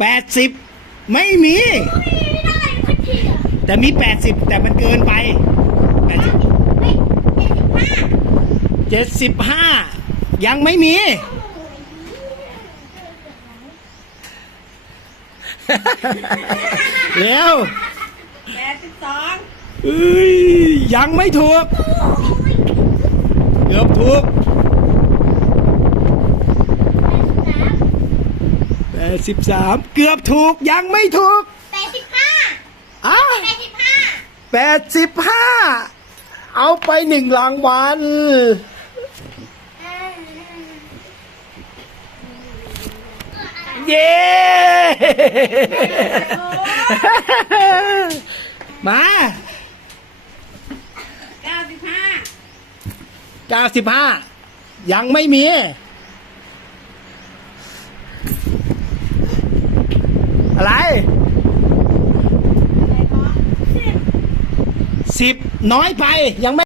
แปดสิบไม่มีแต่มีแปดสิบแต่มันเกินไปเจ็ดสิบห้ายังไม่มีเร็วแปดสิบสองยังไม่ถูกเกือบถูกแปดสิบสามเกือบถูกยังไม่ถูกแปดสิบห้าแปดสิบห้าเอาไปหนึ่งรางวัลเย้มาเก้าสิบห้าเก้าสิบห้ายังไม่มีอะไสิบน้อยไปยังไม่